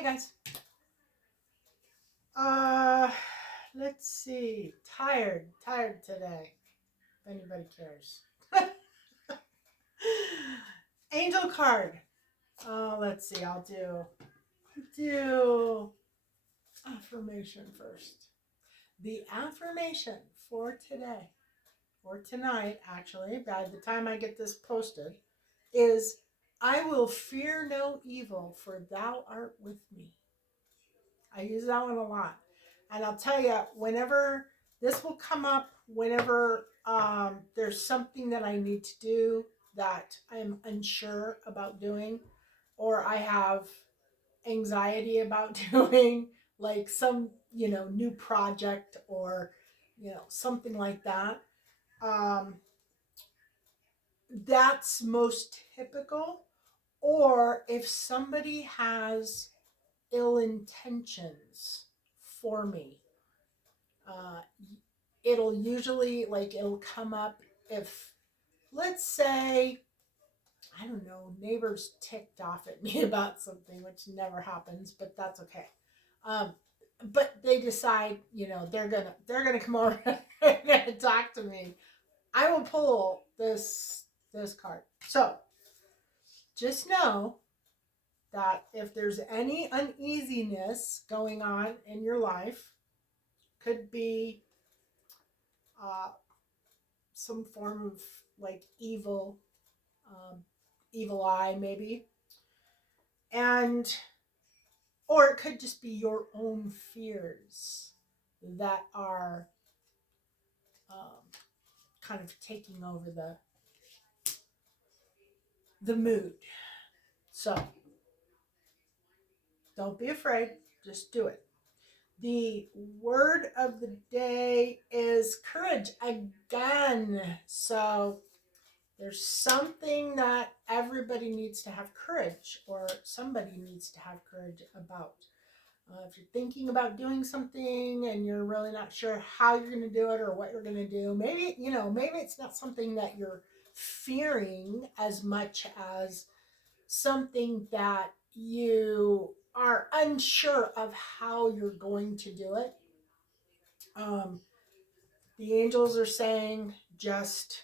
Hi guys. Uh let's see. Tired today. If anybody cares. Angel card. Let's see. I'll do affirmation first. The affirmation for today, or tonight actually, by the time I get this posted, is I will fear no evil, for thou art with me. I use that one a lot. And I'll tell you, whenever this will come up, whenever there's something that I need to do that I'm unsure about doing, or I have anxiety about doing, like some, new project or, something like that. Um, that's most typical. Or if somebody has ill intentions for me, uh, it'll usually, like, it'll come up if, let's say, I don't know, neighbors ticked off at me about something, which never happens, but that's okay. Um, but they decide, they're gonna come over and talk to me. I will pull this card. So just know that if there's any uneasiness going on in your life, could be uh, some form of, like, um, evil eye maybe, and or it could just be your own fears that are um, kind of taking over the mood. So don't be afraid, just do it. The word of the day is courage again. So there's something that everybody needs to have courage, or somebody needs to have courage about. If you're thinking about doing something and you're really not sure how you're going to do it or what you're going to do, maybe it's not something that you're fearing as much as something that you are unsure of how you're going to do it. Um, the angels are saying just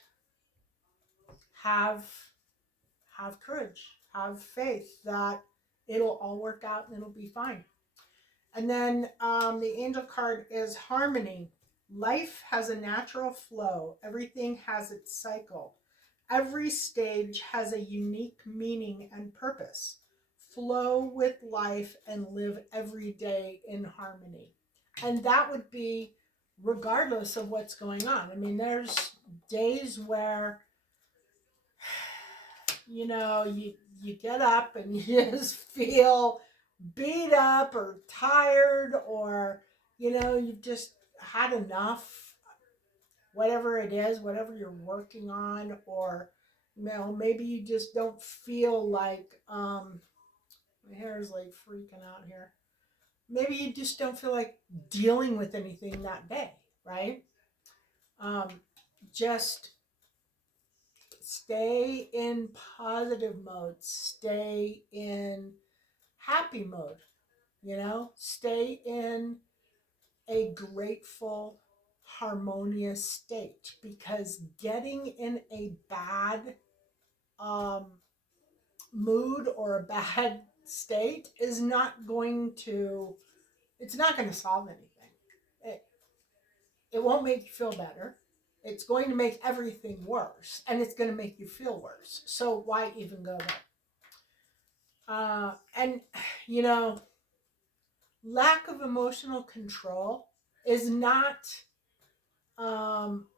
have have courage, have faith that it'll all work out and it'll be fine. And then the angel card is harmony. Life has a natural flow. Everything has its cycle. Every stage has a unique meaning and purpose. Flow with life and live every day in harmony. And that would be regardless of what's going on. I mean, there's days where, you get up and you just feel beat up or tired, or you've just had enough, whatever it is, whatever you're working on, or maybe you just don't feel like my hair is like freaking out here. Maybe you just don't feel like dealing with anything that day, right? um, just stay in positive mode, stay in happy mode, stay in a grateful, harmonious state, because getting in a bad um, mood or a bad state is not going to, it's not going to solve anything. It, it won't make you feel better. It's going to make everything worse, and it's going to make you feel worse. So why even go there? And, you know, lack of emotional control is not, um,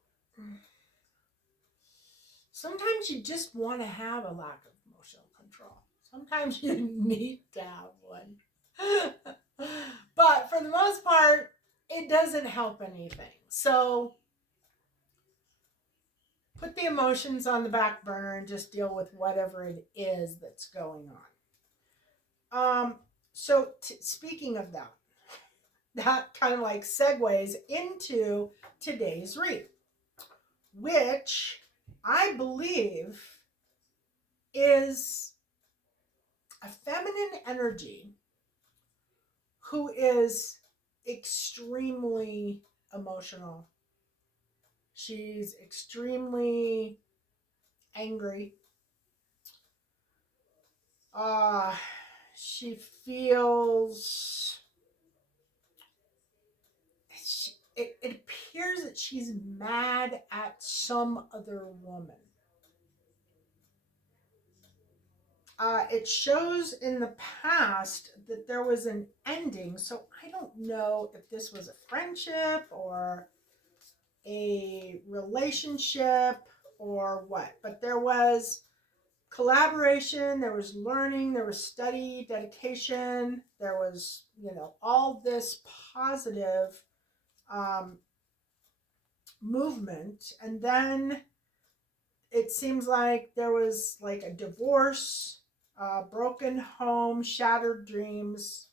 sometimes you just want to have a lack of emotional control. Sometimes you need to have one. But for the most part, it doesn't help anything. So put the emotions on the back burner and just deal with whatever it is that's going on. So speaking of that, that kind of like segues into today's read, which I believe is a feminine energy who is extremely emotional. She's extremely angry. Uh, she feels, it appears that she's mad at some other woman. It shows in the past that there was an ending, so I don't know if this was a friendship or a relationship or what, but there was collaboration, there was learning, there was study, dedication, there was, all this positive um, movement. And then it seems like there was like a divorce, broken home, shattered dreams,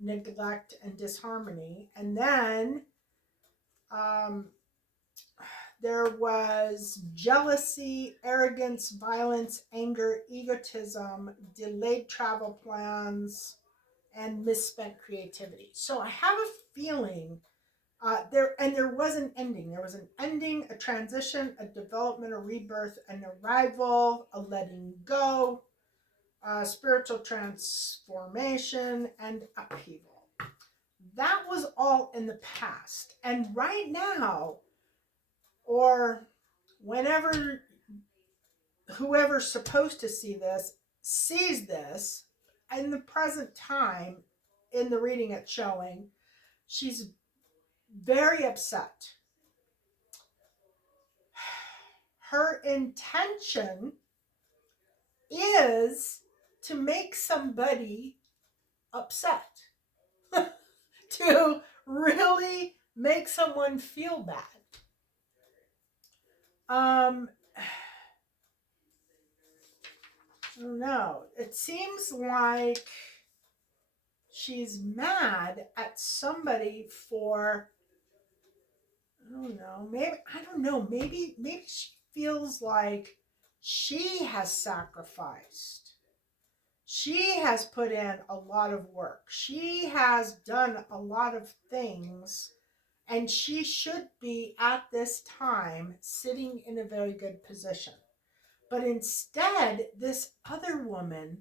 neglect, and disharmony. And then um, there was jealousy, arrogance, violence, anger, egotism, delayed travel plans, and misspent creativity. So I have a feeling there was an ending. There was an ending, a transition, a development, a rebirth, an arrival, a letting go, spiritual transformation, and upheaval. That was all in the past. And right now, or whenever whoever's supposed to see this sees this in the present time, in the reading it's showing, she's very upset. Her intention is to make somebody upset, to really make someone feel bad. I don't know. It seems like she's mad at somebody for, I don't know, maybe she feels like she has sacrificed. She has put in a lot of work. She has done a lot of things, and she should be at this time sitting in a very good position. But instead, this other woman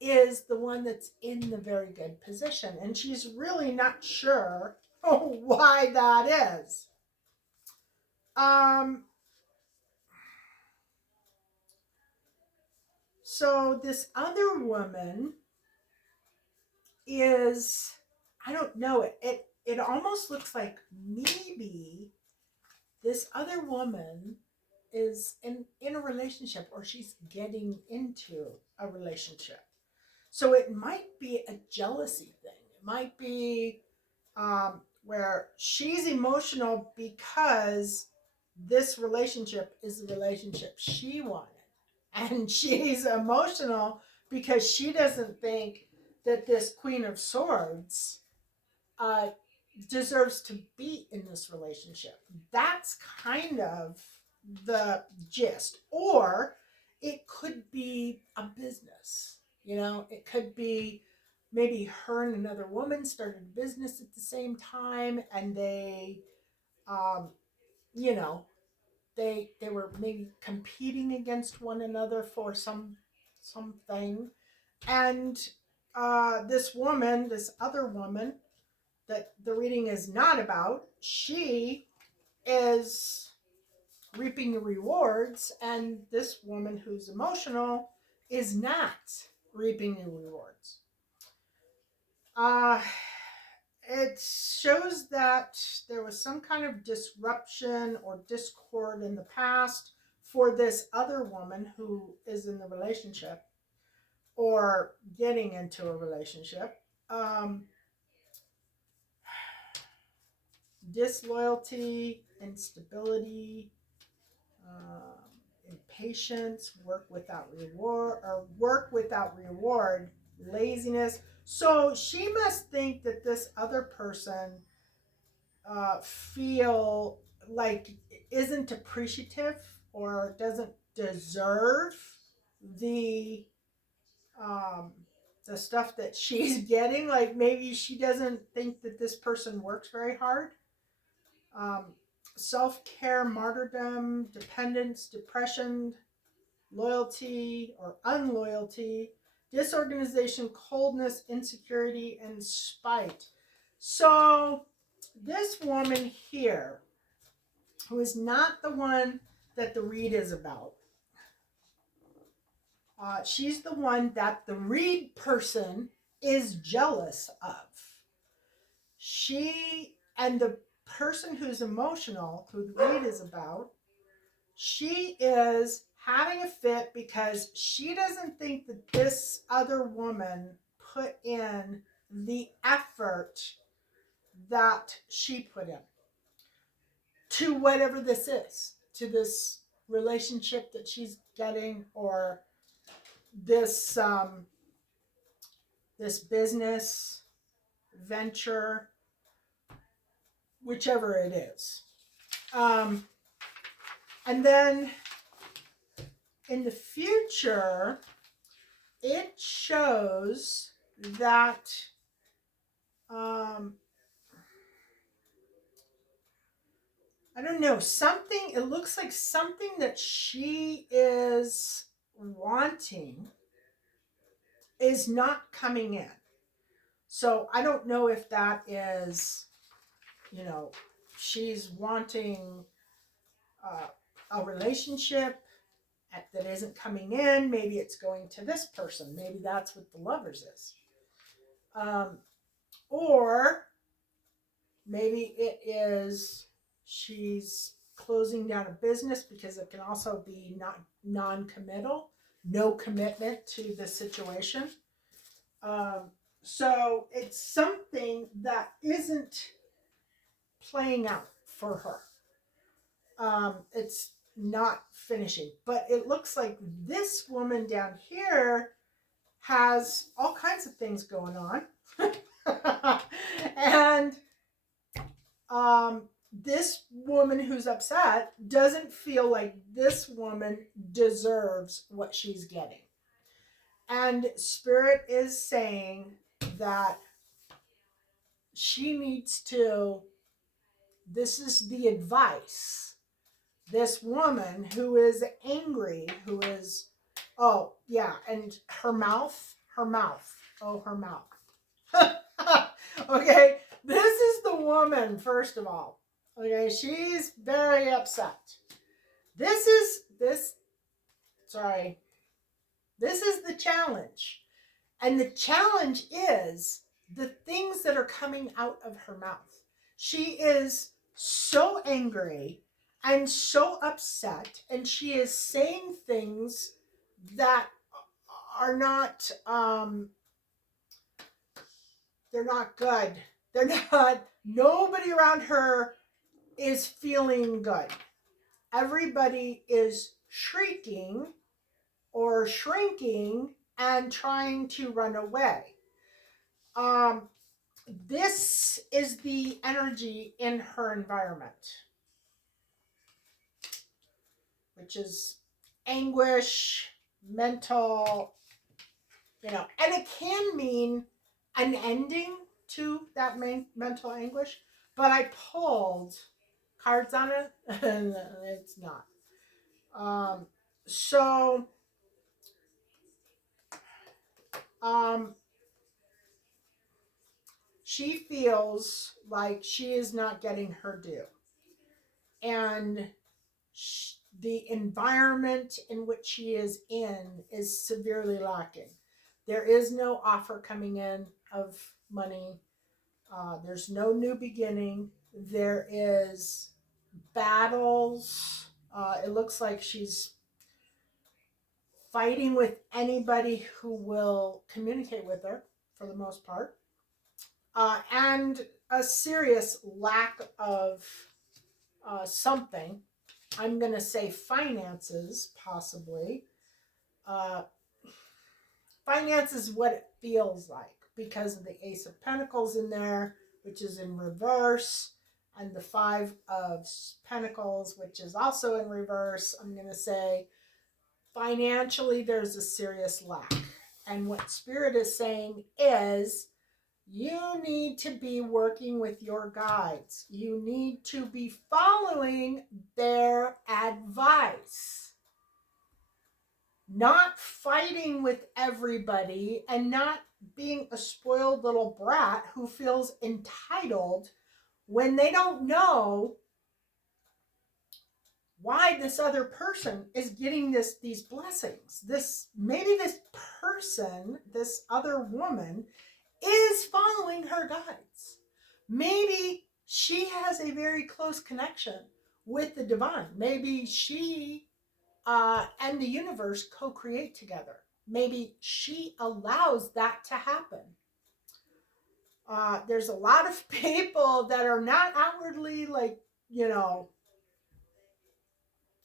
is the one that's in the very good position, and she's really not sure why that is. Um, so this other woman is, I don't know, it almost looks like maybe this other woman is in a relationship, or she's getting into a relationship. So it might be a jealousy thing. It might be where she's emotional because this relationship is the relationship she wanted. And she's emotional because she doesn't think that this Queen of Swords uh, deserves to be in this relationship. That's kind of the gist. Or it could be a business. It could be maybe her and another woman started a business at the same time, and they, um, you know, they were maybe competing against one another for something. And this other woman that the reading is not about, she is reaping the rewards, and this woman who's emotional is not reaping the rewards. Uh, it shows that there was some kind of disruption or discord in the past for this other woman who is in the relationship or getting into a relationship. Um, Disloyalty, instability, impatience, work without reward, laziness. So she must think that this other person feel like isn't appreciative or doesn't deserve the um, the stuff that she's getting. Like maybe she doesn't think that this person works very hard. Um, Self-care, martyrdom, dependence, depression, loyalty or unloyalty, disorganization, coldness, insecurity, and spite. So this woman here, who is not the one that the read is about, she's the one that the read person is jealous of. She and the person who's emotional, who the read is about, she is having a fit because she doesn't think that this other woman put in the effort that she put in to whatever this is, to this relationship that she's getting, or this this business venture, whichever it is. And then in the future, it shows that I don't know, something, it looks like something that she is wanting is not coming in. So I don't know if that is, you know, she's wanting a relationship that isn't coming in. Maybe it's going to this person. Maybe that's what the lovers is. Or maybe it is she's closing down a business, because it can also be not non-committal, no commitment to the situation. So it's something that isn't playing out for her. It's not finishing, but it looks like this woman down here has all kinds of things going on. And this woman who's upset doesn't feel like this woman deserves what she's getting. And Spirit is saying that she needs to, this is the advice. This woman who is angry, who is, oh, yeah, and her mouth, oh, her mouth. Okay, this is the woman, first of all. Okay, she's very upset. This is the challenge. And the challenge is the things that are coming out of her mouth. She is so angry and so upset, and she is saying things that are not they're not good. They're not, nobody around her is feeling good. Everybody is shrieking or shrinking and trying to run away. This is the energy in her environment, which is anguish, mental, and it can mean an ending to that mental anguish, but I pulled cards on it and it's not. So she feels like she is not getting her due, and the environment in which she is in is severely lacking. There is no offer coming in of money. There's no new beginning. There is battles. It looks like she's fighting with anybody who will communicate with her, for the most part. And a serious lack of something. I'm going to say finances, possibly. Finance is what it feels like because of the Ace of Pentacles in there, which is in reverse, and the Five of Pentacles, which is also in reverse. I'm going to say financially there's a serious lack. And what Spirit is saying is, you need to be working with your guides. You need to be following their advice, not fighting with everybody and not being a spoiled little brat who feels entitled when they don't know why this other person is getting these blessings. Maybe this person, this other woman, is following her guides. Maybe she has a very close connection with the divine. Maybe she and the universe co-create together. Maybe she allows that to happen. There's a lot of people that are not outwardly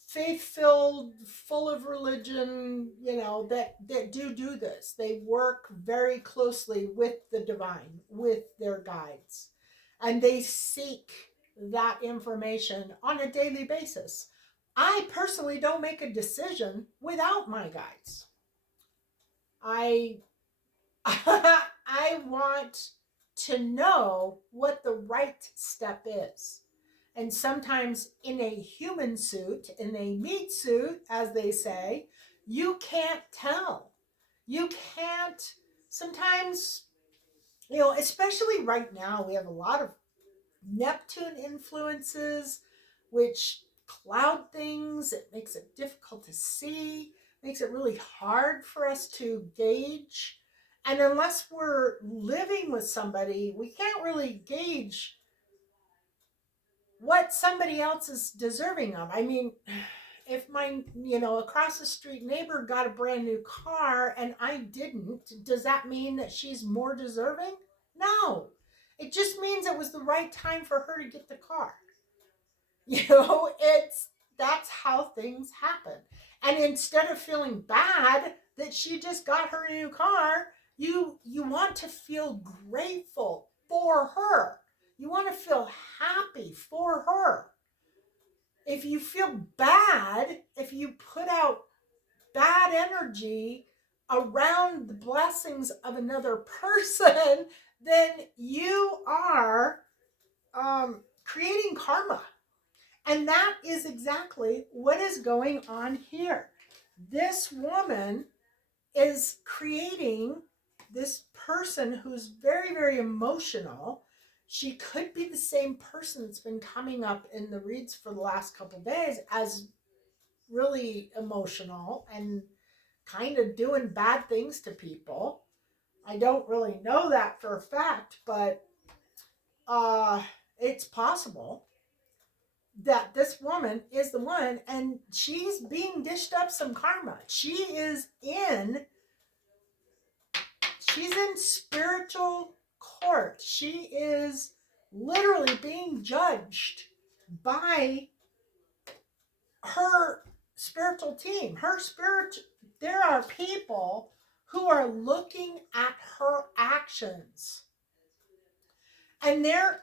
faith-filled, full of religion, that do this. They work very closely with the divine, with their guides, and they seek that information on a daily basis. I personally don't make a decision without my guides. I I want to know what the right step is. And sometimes in a human suit, in a meat suit, as they say, you can't tell. You can't, sometimes, especially right now, we have a lot of Neptune influences, which cloud things. It makes it difficult to see, makes it really hard for us to gauge. And unless we're living with somebody, we can't really gauge what somebody else is deserving of. I mean, if my, across the street neighbor got a brand new car and I didn't, does that mean that she's more deserving? No. It just means it was the right time for her to get the car. That's how things happen. And instead of feeling bad that she just got her new car, you want to feel grateful for her. You want to feel happy for her. If you feel bad, if you put out bad energy around the blessings of another person, then you are creating karma. And that is exactly what is going on here. This woman is creating this person who's very, very emotional. She could be the same person that's been coming up in the reads for the last couple of days as really emotional and kind of doing bad things to people. I don't really know that for a fact, but it's possible that this woman is the one, and she's being dished up some karma. She's in spiritual court. She is literally being judged by her spiritual team. There are people who are looking at her actions and they're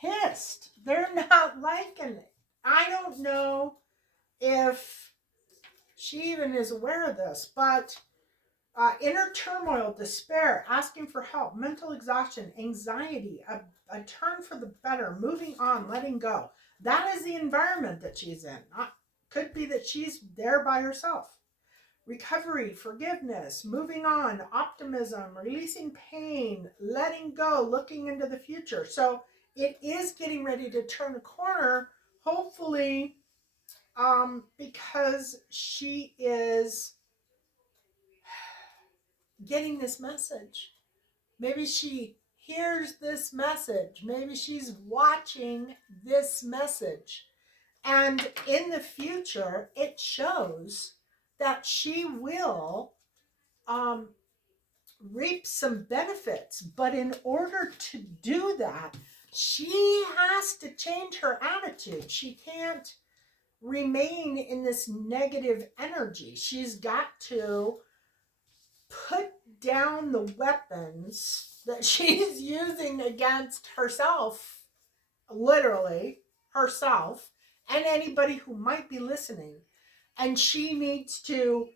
pissed. They're not liking it. I don't know if she even is aware of this, but inner turmoil, despair, asking for help, mental exhaustion, anxiety, a turn for the better, moving on, letting go. That is the environment that she's in. Could be that she's there by herself. Recovery, forgiveness, moving on, optimism, releasing pain, letting go, looking into the future. So it is getting ready to turn a corner, hopefully, because she is getting this message. Maybe she hears this message. Maybe she's watching this message. And in the future, it shows that she will reap some benefits. But in order to do that, she has to change her attitude. She can't remain in this negative energy. She's got to put down the weapons that she's using against herself, literally herself, and anybody who might be listening. And she needs to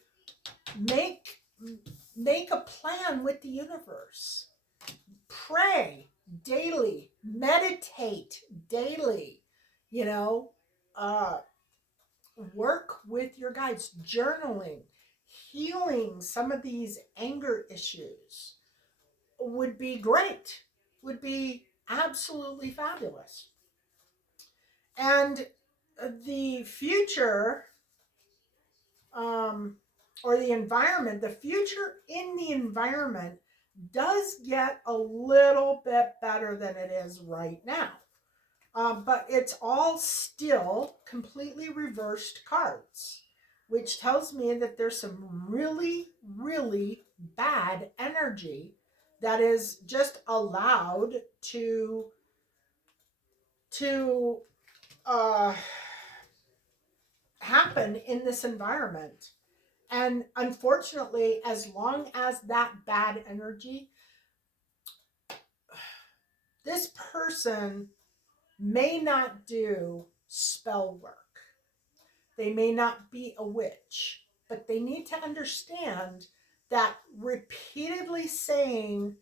make make a plan with the universe. Pray daily, meditate daily, you know, uh, work with your guides, journaling, healing some of these anger issues would be great, would be absolutely fabulous. And the future, um, or the future in the environment does get a little bit better than it is right now. But it's all still completely reversed cards, which tells me that there's some really, really bad energy that is just allowed to uh, happen in this environment. And unfortunately, as long as that bad energy, this person may not do spell work. They may not be a witch, but they need to understand that repeatedly saying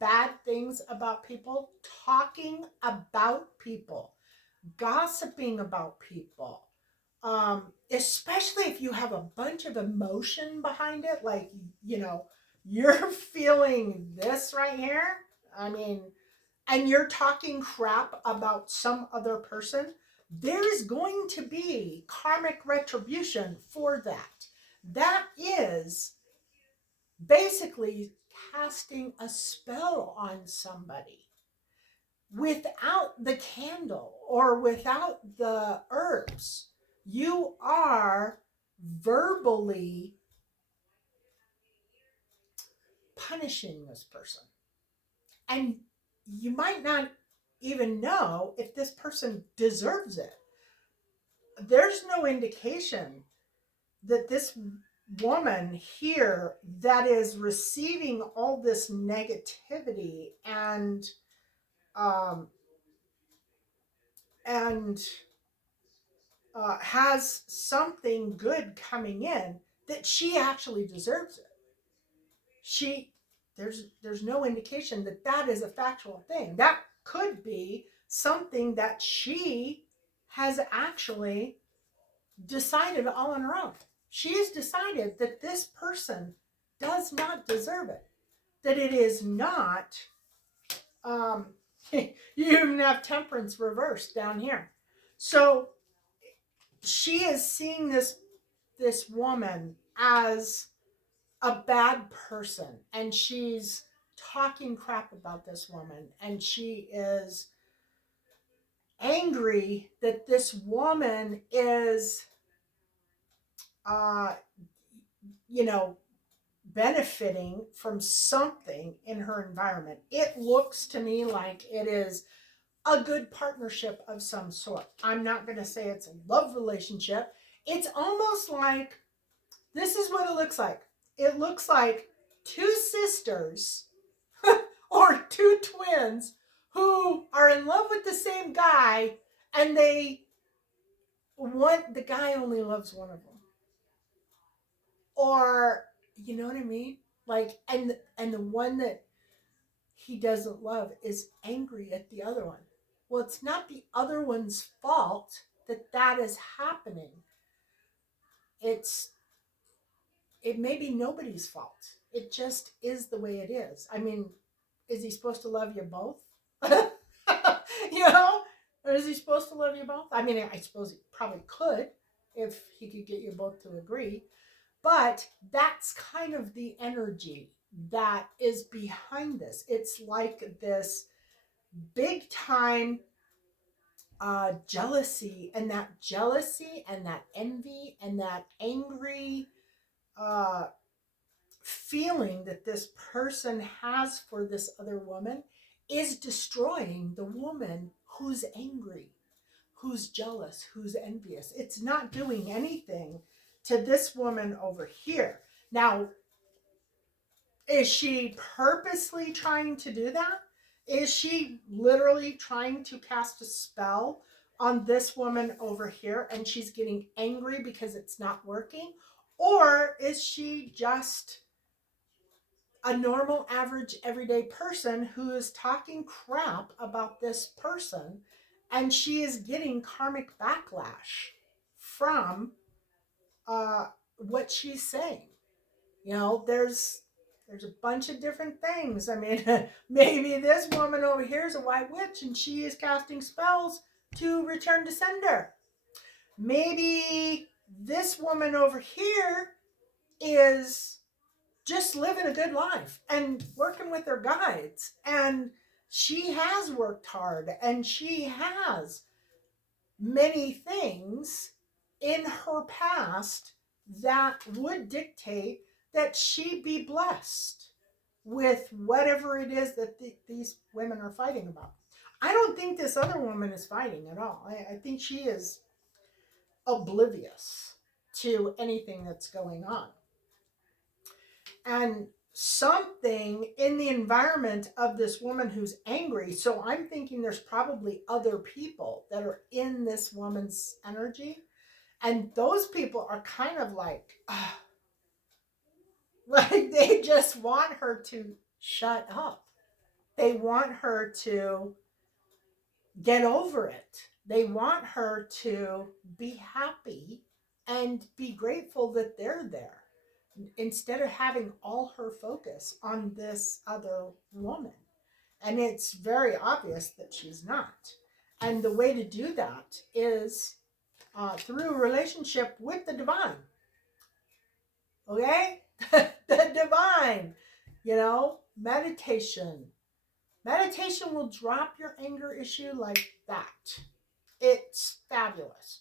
bad things about people, talking about people, gossiping about people, especially if you have a bunch of emotion behind it, like, you know, you're feeling this right here. I mean, and you're talking crap about some other person, there is going to be karmic retribution for that. That is basically casting a spell on somebody without the candle or without the herbs. You are verbally punishing this person. And you might not even know if this person deserves it. There's no indication that this woman here that is receiving all this negativity um, and has something good coming in, that she actually deserves it. She there's no indication that that is a factual thing. That could be something that she has actually decided all on her own. She has decided that this person does not deserve it. That it is not. Um, you even have temperance reversed down here. So she is seeing this woman as a bad person, and she's talking crap about this woman, and she is angry that this woman is uh you know benefiting from something in her environment. It looks to me like it is a good partnership of some sort. I'm not going to say it's a love relationship. It's almost like, this is what it looks like. It looks like two sisters or two twins who are in love with the same guy, and the guy only loves one of them. Or, you know what I mean? Like, and the one that he doesn't love is angry at the other one. Well, it's not the other one's fault that that is happening. It's it may be nobody's fault. It just is the way it is. I mean, is he supposed to love you both? You know? Or is he supposed to love you both? I mean, I suppose he probably could if he could get you both to agree. But that's kind of the energy that is behind this. It's like this big time jealousy, and that envy and that angry uh, feeling that this person has for this other woman is destroying the woman who's angry, who's jealous, who's envious. It's not doing anything to this woman over here. Now, is she purposely trying to do that? Is she literally trying to cast a spell on this woman over here, and she's getting angry because it's not working? Or is she just a normal, average, everyday person who is talking crap about this person, and she is getting karmic backlash from what she's saying. There's a bunch of different things. I mean, maybe this woman over here is a white witch and she is casting spells to return to sender. Maybe this woman over here is just living a good life and working with her guides, and she has worked hard and she has many things in her past that would dictate that she be blessed with whatever it is that these women are fighting about. I don't think this other woman is fighting at all. I think she is oblivious to anything that's going on. And something in the environment of this woman who's angry, so I'm thinking there's probably other people that are in this woman's energy, and those people are kind of like they just want her to shut up. They want her to get over it. They want her to be happy and be grateful that they're there, instead of having all her focus on this other woman. And it's very obvious that she's not. And the way to do that is through a relationship with the divine. Okay? The divine. Meditation. Meditation will drop your anger issue like that. It's fabulous.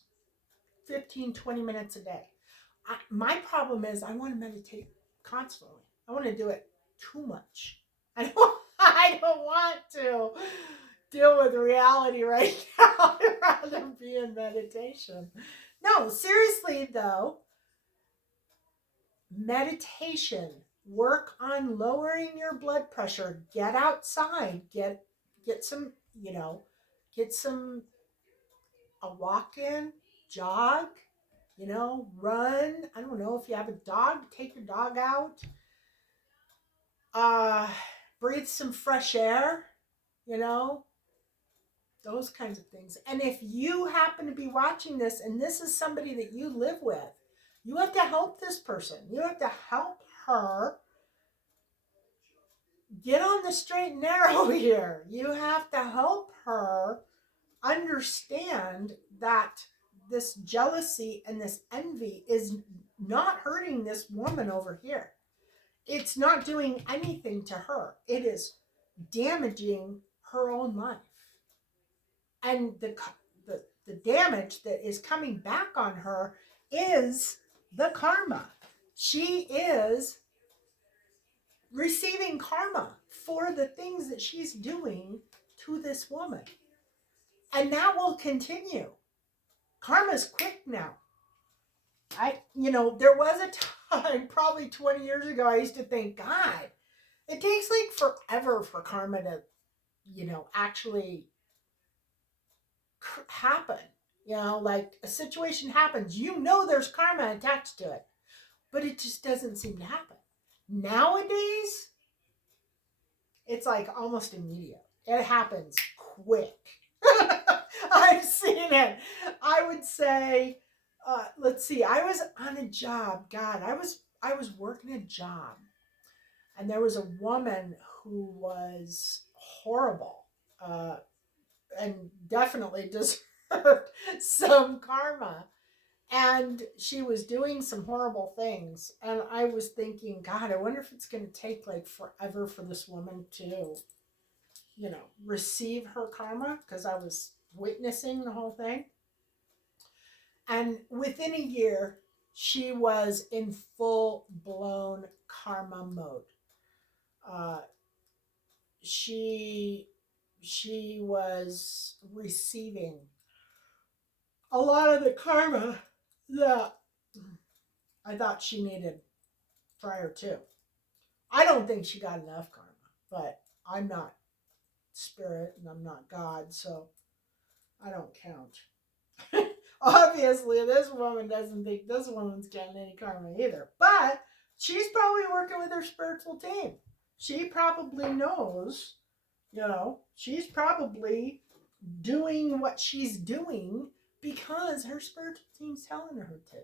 15, 20 minutes a day. My problem is I want to meditate constantly. I want to do it too much. I don't want to deal with reality right now. I'd rather be in meditation. No, seriously though, meditation, work on lowering your blood pressure, get outside, get some, a walk in, jog, run. I don't know, if you have a dog, take your dog out. Breathe some fresh air, those kinds of things. And if you happen to be watching this and this is somebody that you live with, you have to help this person. You have to help her get on the straight and narrow here. You have to help her understand that this jealousy and this envy is not hurting this woman over here. It's not doing anything to her. It is damaging her own life. And the damage that is coming back on her is the karma. She is receiving karma for the things that she's doing to this woman. And that will continue. Karma's quick now. There was a time, probably 20 years ago, I used to think, God, it takes like forever for karma to, actually happen. Like a situation happens, there's karma attached to it, but it just doesn't seem to happen. Nowadays, it's like almost immediate. It happens quick. I've seen it. I would say, let's see, I was on a job. God, I was working a job, and there was a woman who was horrible, and definitely deserved some karma. And she was doing some horrible things. And I was thinking, God, I wonder if it's going to take like forever for this woman to, receive her karma, because I was witnessing the whole thing. And within a year, she was in full-blown karma mode. She was receiving a lot of the karma that I thought she needed prior to. I don't think she got enough karma, but I'm not spirit and I'm not God, so I don't count. Obviously, this woman doesn't think this woman's getting any karma either, but she's probably working with her spiritual team. She probably knows, she's probably doing what she's doing because her spiritual team's telling her to.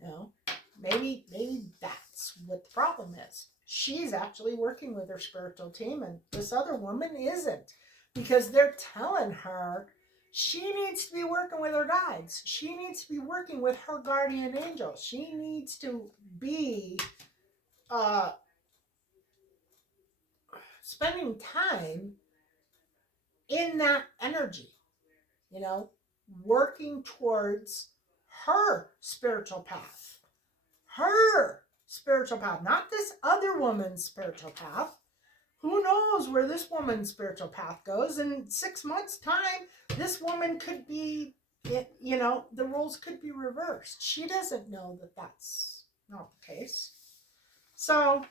You know, maybe that's what the problem is. She's actually working with her spiritual team, and this other woman isn't, because they're telling her she needs to be working with her guides. She needs to be working with her guardian angel. She needs to be uh, spending time in that energy, you know, working towards her spiritual path. Her spiritual path, not this other woman's spiritual path. Who knows where this woman's spiritual path goes? In 6 months' time, this woman could be, the roles could be reversed. She doesn't know that that's not the case. So,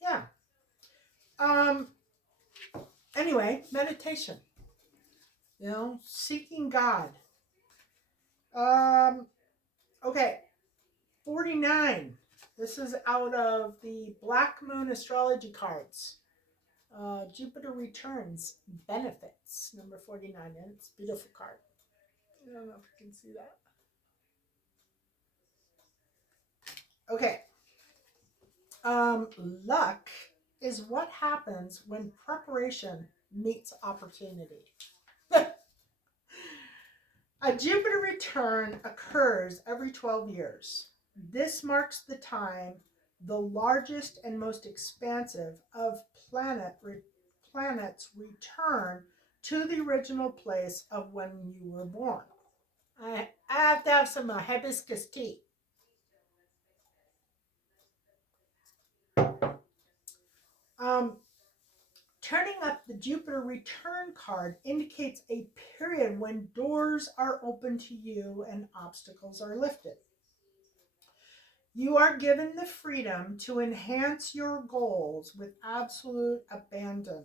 yeah. Anyway, meditation. Seeking God. Okay, 49. This is out of the Black Moon Astrology cards. Jupiter Returns Benefits, number 49. And it's a beautiful card. I don't know if you can see that. Okay. Luck is what happens when preparation meets opportunity. A Jupiter return occurs every 12 years. This marks the time the largest and most expansive of planets return to the original place of when you were born. I have to have some hibiscus tea. Turning up the Jupiter return card indicates a period when doors are open to you and obstacles are lifted. You are given the freedom to enhance your goals with absolute abandon.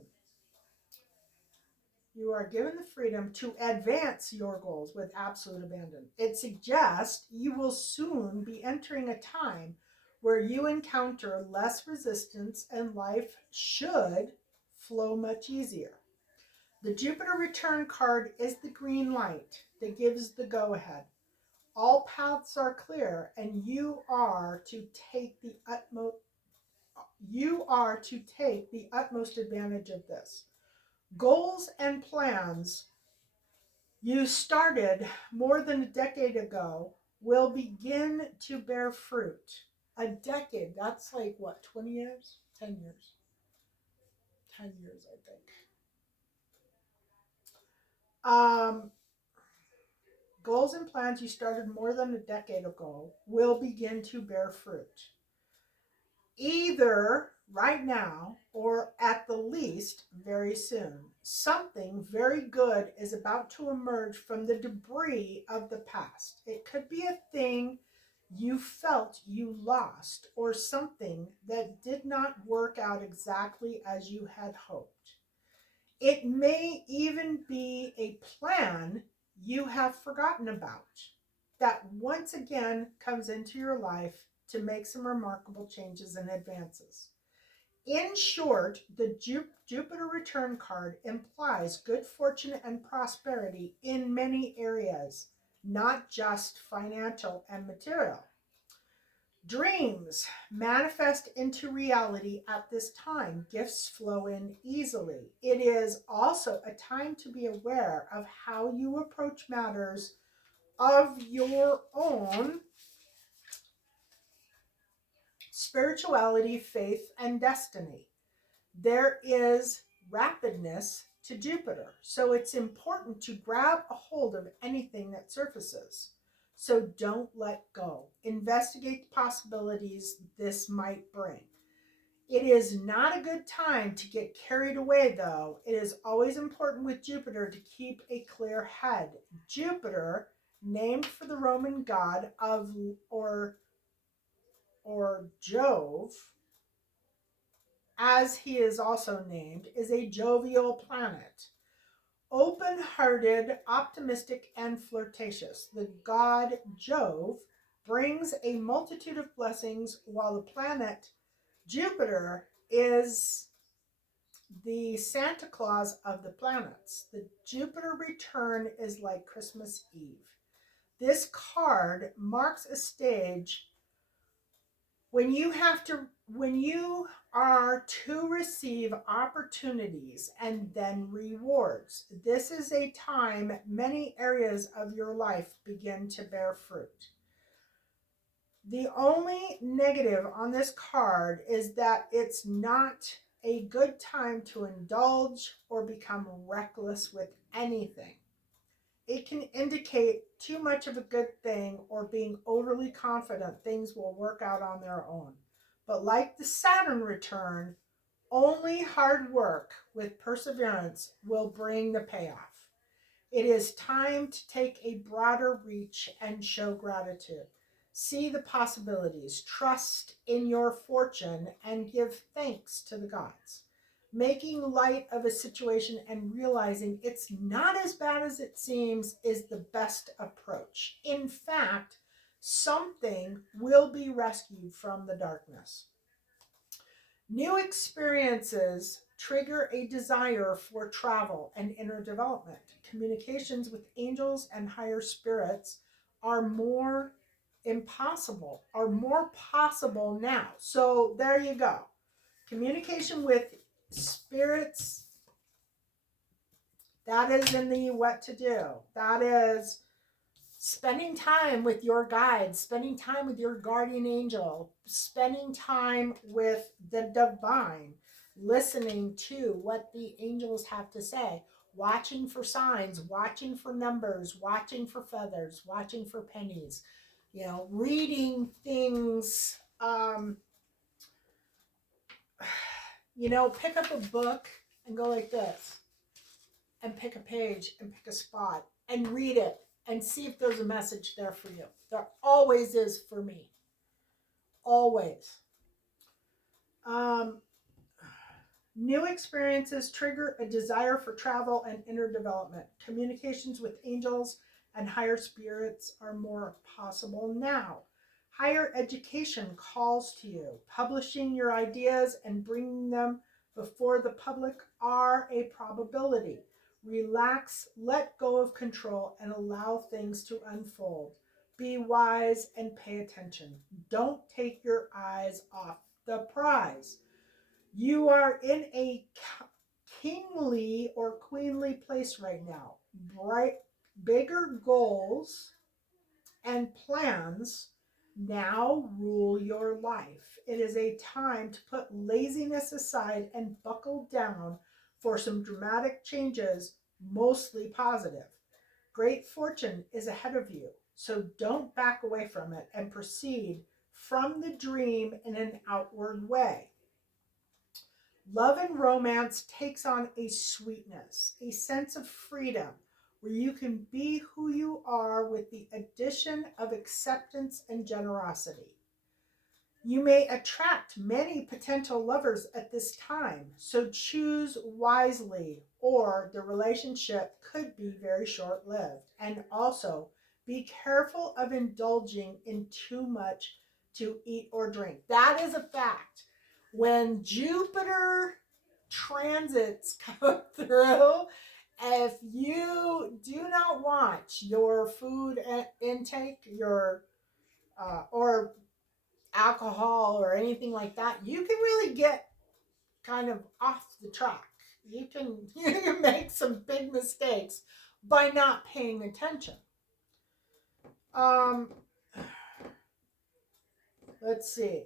You are given the freedom to advance your goals with absolute abandon. It suggests you will soon be entering a time where you encounter less resistance and life should flow much easier. The Jupiter return card is the green light that gives the go-ahead. All paths are clear, and you are to take the utmost advantage of this. Goals and plans you started more than a decade ago will begin to bear fruit. A decade, that's like what, 20 years? 10 years. 10 years, I think. Goals and plans you started more than a decade ago will begin to bear fruit. Either right now or at the least very soon. Something very good is about to emerge from the debris of the past. It could be a thing you felt you lost or something that did not work out exactly as you had hoped. It may even be a plan you have forgotten about that once again comes into your life to make some remarkable changes and advances. In short, the Jupiter return card implies good fortune and prosperity in many areas, not just financial and material. Dreams manifest into reality at this time. Gifts flow in easily. It is also a time to be aware of how you approach matters of your own spirituality, faith, and destiny. There is rapidness to Jupiter, so it's important to grab a hold of anything that surfaces. So don't let go. Investigate the possibilities this might bring. It is not a good time to get carried away, though. It is always important with Jupiter to keep a clear head. Jupiter, named for the Roman god of or Jove, as he is also named, is a jovial planet. Open-hearted, optimistic, and flirtatious. The god Jove brings a multitude of blessings, while the planet Jupiter is the Santa Claus of the planets. The Jupiter return is like Christmas Eve. This card marks a stage when you are to receive opportunities and then rewards. This is a time many areas of your life begin to bear fruit. The only negative on this card is that it's not a good time to indulge or become reckless with anything. It can indicate too much of a good thing or being overly confident things will work out on their own. But like the Saturn return, only hard work with perseverance will bring the payoff. It is time to take a broader reach and show gratitude. See the possibilities, trust in your fortune, and give thanks to the gods. Making light of a situation and realizing it's not as bad as it seems is the best approach. In fact, something will be rescued from the darkness. New experiences trigger a desire for travel and inner development. Communications with angels and higher spirits are more possible now. So there you go. Communication with spirits, that is in the what to do. That is spending time with your guides, spending time with your guardian angel, spending time with the divine, listening to what the angels have to say, watching for signs, watching for numbers, watching for feathers, watching for pennies, reading things. Pick up a book and go like this and pick a page and pick a spot and read it and see if there's a message there for you. There always is for me. Always. New experiences trigger a desire for travel and inner development. Communications with angels and higher spirits are more possible now. Higher education calls to you. Publishing your ideas and bringing them before the public are a probability. Relax, let go of control, and allow things to unfold. Be wise and pay attention. Don't take your eyes off the prize. You are in a kingly or queenly place right now. Bigger goals and plans now rule your life. It is a time to put laziness aside and buckle down for some dramatic changes, mostly positive. Great fortune is ahead of you, so don't back away from it and proceed from the dream in an outward way. Love and romance takes on a sweetness, a sense of freedom, where you can be who you are with the addition of acceptance and generosity. You may attract many potential lovers at this time, so choose wisely, or the relationship could be very short lived. And also, be careful of indulging in too much to eat or drink. That is a fact. When Jupiter transits come through, if you do not watch your food intake, your or alcohol or anything like that, you can really get kind of off the track. You can make some big mistakes by not paying attention. Let's see.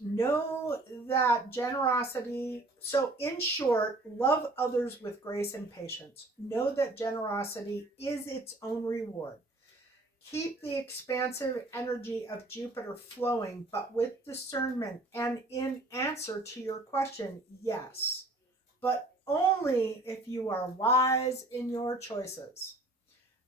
Know that generosity, so in short, love others with grace and patience. Know that generosity is its own reward. Keep the expansive energy of Jupiter flowing, but with discernment. And in answer to your question, yes, but only if you are wise in your choices.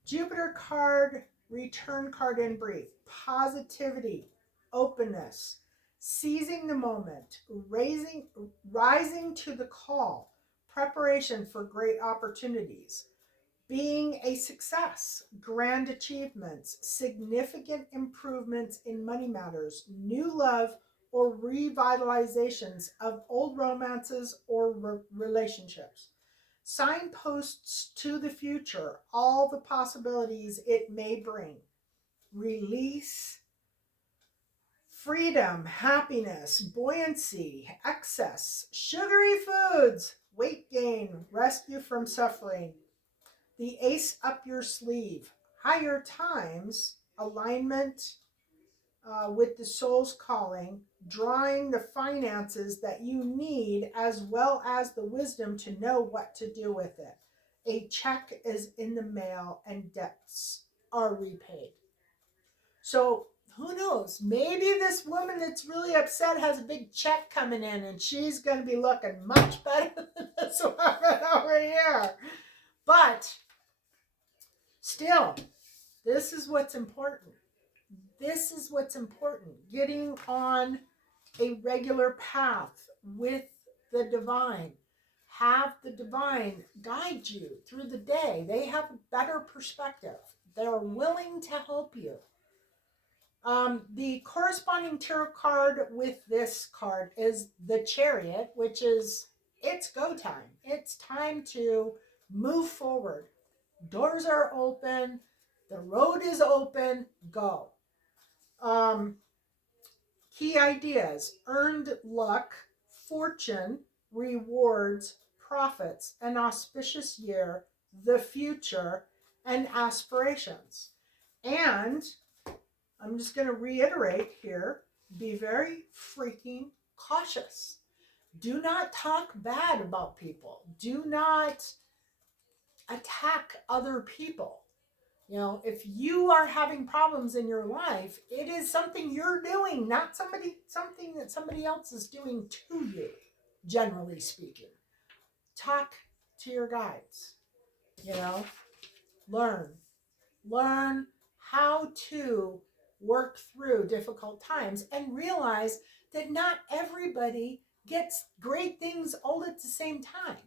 Jupiter card, return card in brief. Positivity, openness, seizing the moment, rising to the call, preparation for great opportunities, being a success, grand achievements, significant improvements in money matters, new love, or revitalizations of old romances or relationships. Signposts to the future, all the possibilities it may bring. Release, freedom, happiness, buoyancy, excess, sugary foods, weight gain, rescue from suffering. The ace up your sleeve, higher times, alignment with the soul's calling, drawing the finances that you need as well as the wisdom to know what to do with it. A check is in the mail and debts are repaid. So who knows? Maybe this woman that's really upset has a big check coming in and she's going to be looking much better than this woman over here. But still, this is what's important. This is what's important. Getting on a regular path with the divine. Have the divine guide you through the day. They have a better perspective. They're willing to help you. The corresponding tarot card with this card is the Chariot, which is it's go time. It's time to move forward. Doors are open. The road is open. Go. Key ideas: earned luck, fortune, rewards, profits, an auspicious year, the future, and aspirations. And I'm just going to reiterate here, be very freaking cautious. Do not talk bad about people. Do not attack other people. You know, if you are having problems in your life, it is something you're doing, not something that somebody else is doing to you, generally speaking. Talk to your guides, you know, learn how to work through difficult times and realize that not everybody gets great things all at the same time.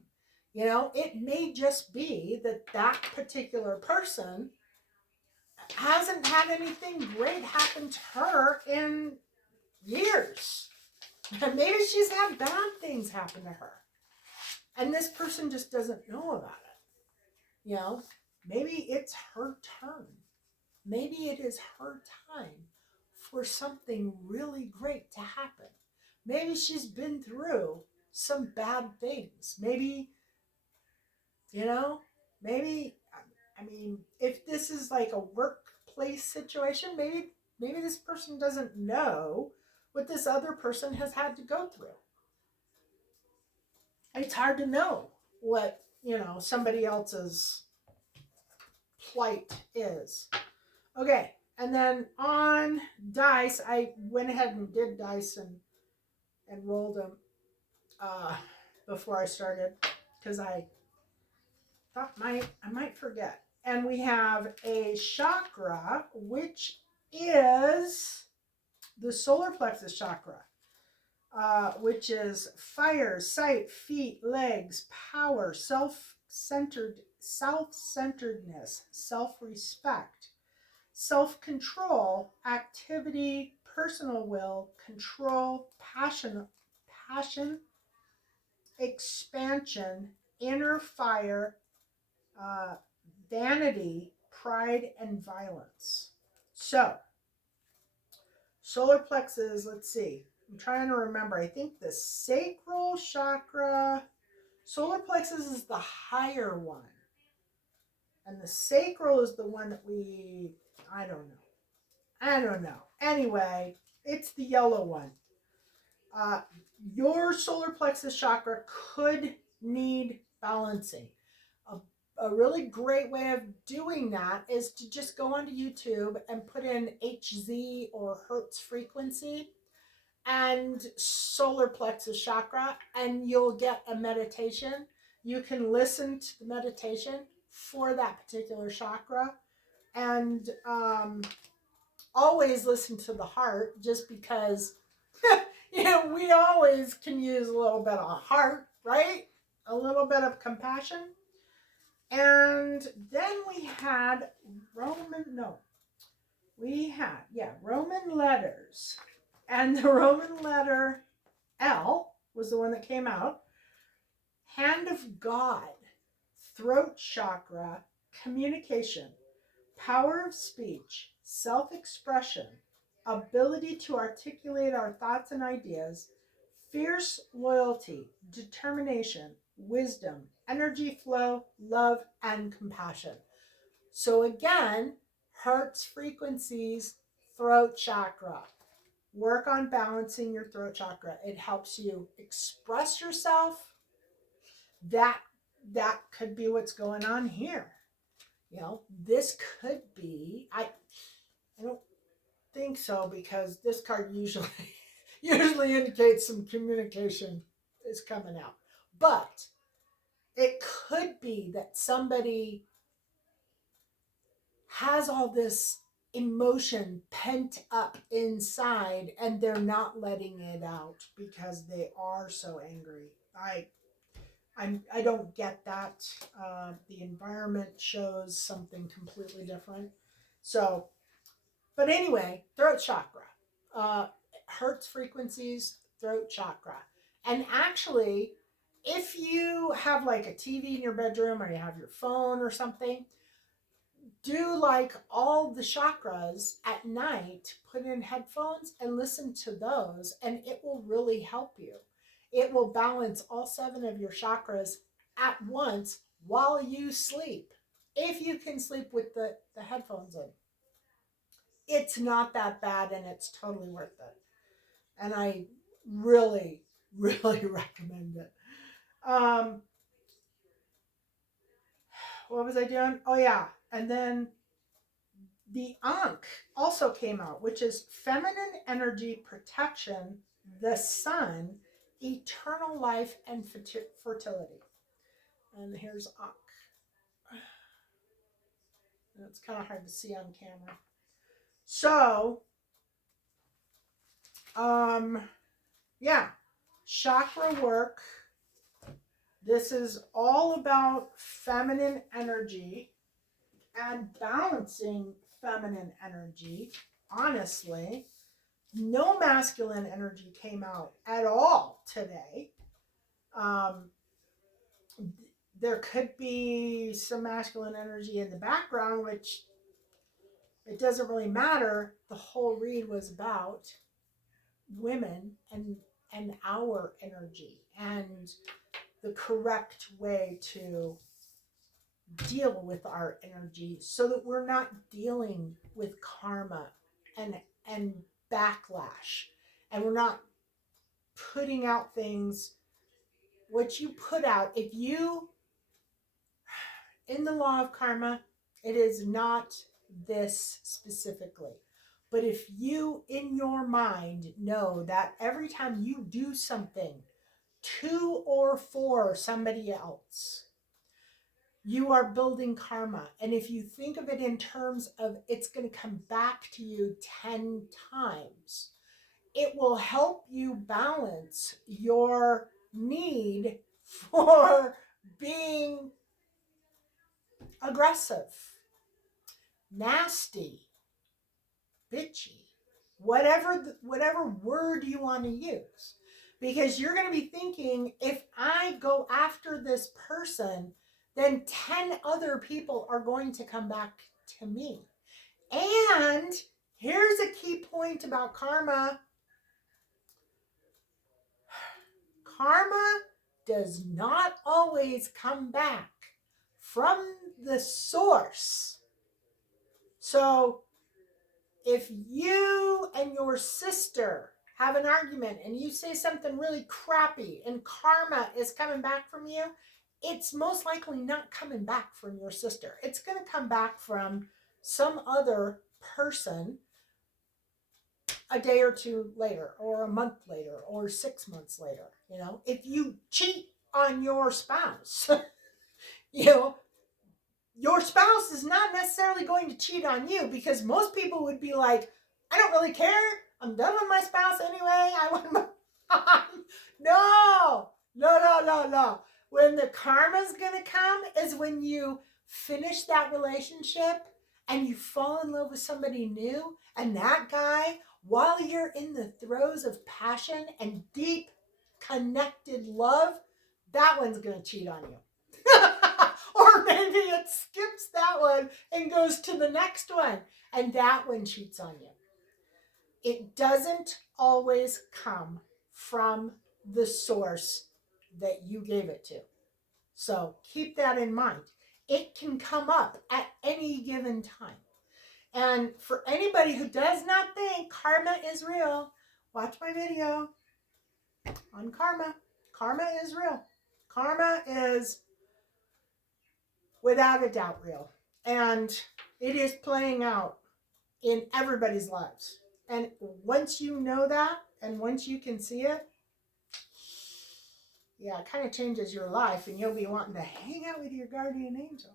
You know, it may just be that that particular person hasn't had anything great happen to her in years. Maybe she's had bad things happen to her. And this person just doesn't know about it. You know, maybe it's her turn. Maybe it is her time for something really great to happen. Maybe she's been through some bad things. Maybe, you know, maybe, I mean, if this is like a workplace situation, maybe this person doesn't know what this other person has had to go through. It's hard to know what, you know, somebody else's plight is. Okay, and then on dice, I went ahead and did dice and rolled them before I started because I thought I might forget. And we have a chakra, which is the solar plexus chakra, which is fire, sight, feet, legs, power, self-centeredness, self-respect, self-control, activity, personal will, control, passion, expansion, inner fire, vanity, pride, and violence. So, solar plexus, let's see. I'm trying to remember. I think the sacral chakra, solar plexus is the higher one. And the sacral is the one that I don't know. Anyway, it's the yellow one. Your solar plexus chakra could need balancing. A really great way of doing that is to just go onto YouTube and put in HZ or Hertz frequency and solar plexus chakra, and you'll get a meditation. You can listen to the meditation for that particular chakra, and always listen to the heart, just because you know, we always can use a little bit of heart, right? A little bit of compassion. And then we had Roman letters. And the Roman letter L was the one that came out. Hand of God, throat chakra, communication, power of speech, self-expression, ability to articulate our thoughts and ideas, fierce loyalty, determination, wisdom, energy flow, love, and compassion. So again, hertz frequencies, throat chakra. Work on balancing your throat chakra. It helps you express yourself. That could be what's going on here. This could be, I don't think so, because this card usually indicates some communication is coming out. But it could be that somebody has all this emotion pent up inside and they're not letting it out because they are so angry. I don't get that. The environment shows something completely different. So, but anyway, throat chakra, hertz frequencies, throat chakra. And actually, if you have like a TV in your bedroom or you have your phone or something, do like all the chakras at night, put in headphones and listen to those, and it will really help you. It will balance all 7 of your chakras at once while you sleep. If you can sleep with the headphones in, it's not that bad and it's totally worth it. And I really, really recommend it. What was I doing? Oh, yeah. And then the Ankh also came out, which is feminine energy protection, the sun, eternal life, and fertility. And here's Ankh. It's kind of hard to see on camera. So, yeah, chakra work. This is all about feminine energy and balancing feminine energy. Honestly, no masculine energy came out at all today. There could be some masculine energy in the background, which it doesn't really matter. The whole read was about women and our energy and the correct way to deal with our energy so that we're not dealing with karma and backlash, and we're not putting out things. What you put out, if you, in the law of karma, it is not this specifically, but if you in your mind know that every time you do something to or for somebody else, you are building karma. And if you think of it in terms of it's going to come back to you 10 times, it will help you balance your need for being aggressive, nasty, bitchy, whatever word you want to use. Because you're going to be thinking, if I go after this person, then 10 other people are going to come back to me. And here's a key point about karma. Karma does not always come back from the source. So if you and your sister have an argument and you say something really crappy and karma is coming back from you, it's most likely not coming back from your sister. It's going to come back from some other person a day or two later, or a month later, or 6 months later. If you cheat on your spouse, your spouse is not necessarily going to cheat on you, because most people would be like, I don't really care. I'm done with my spouse anyway. I want my No. When the karma's going to come is when you finish that relationship and you fall in love with somebody new, and that guy while you're in the throes of passion and deep connected love, that one's going to cheat on you. Or maybe it skips that one and goes to the next one, and that one cheats on you. It doesn't always come from the source that you gave it to. So keep that in mind. It can come up at any given time. And for anybody who does not think karma is real, watch my video on karma. Karma is real. Karma is without a doubt real. And it is playing out in everybody's lives. And once you know that, and once you can see it, yeah, it kind of changes your life, and you'll be wanting to hang out with your guardian angel.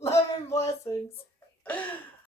Love and blessings.